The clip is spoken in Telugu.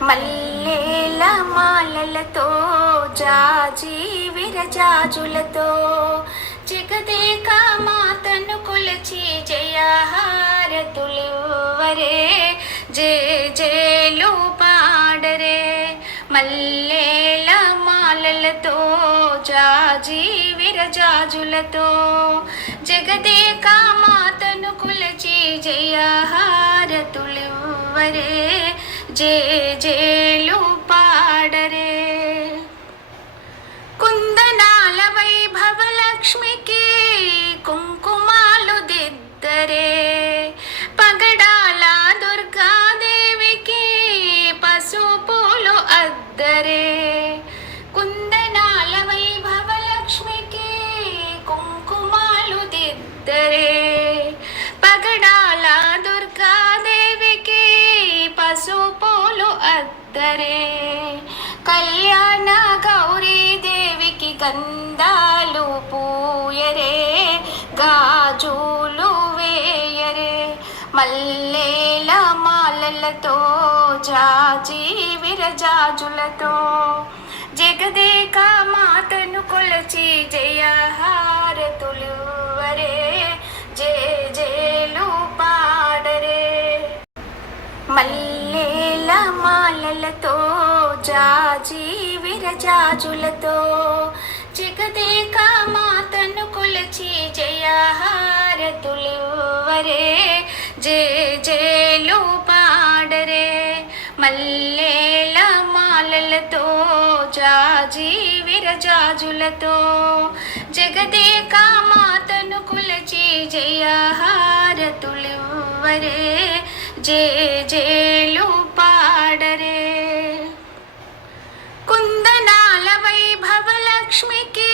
మల్లేల మాలలతో జాజీ విరజాజులతో జగదేక మాతను కొలచి జయహారతులివ్వరే? జే జేలు పాడరే. మల్లేల మాలలతో జాజీ విరజాజులతో జగదేక మాతను కొలచి జయహారతులివ్వరే? జే జేలు పాడరే. కుందనాల వైభవ లక్ష్మికి కుంకుమాలు దిద్దరే. పగడాల దుర్గాదేవికి పసుపులు అద్దరే. అద్దరే కళ్యాణ గౌరీ దేవికి గంధాలు పూయరే గాజులు వేయరే మల్లేల మాలలతో జాజి విరజాజులతో. జగదేక మాతను కొలచి జయహారతులు వరే జే జేలు పాడరే. మల్లేల మాలలతో జాజి విరజాజులతో జగదేక మాతను కొలచి జయహారతులివ్వరే జే జేలు పాడరే. మల్లేల మాలలతో జాజి విరజాజులతో జగదేక మాతను కొలచి జయహారతులివ్వరే. జే జేలు పాడరే. కుందనాల వైభవ లక్ష్మికి